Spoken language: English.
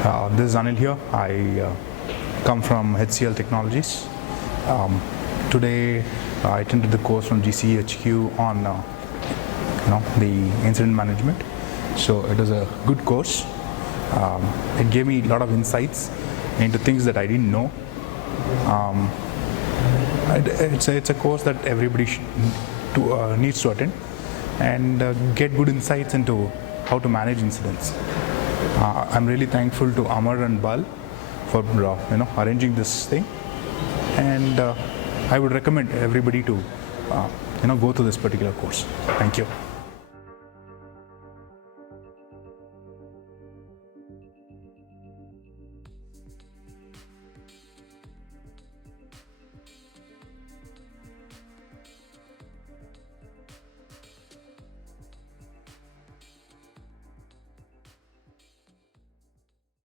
This is Anil here. I come from HCL Technologies. Today I attended the course from GCHQ on the incident management. So it was a good course. It gave me a lot of insights into things that I didn't know. It's a course that everybody needs to attend and get good insights into how to manage incidents. I'm really thankful to Amar and Bal for arranging this thing, and I would recommend everybody to go to this particular course. Thank you.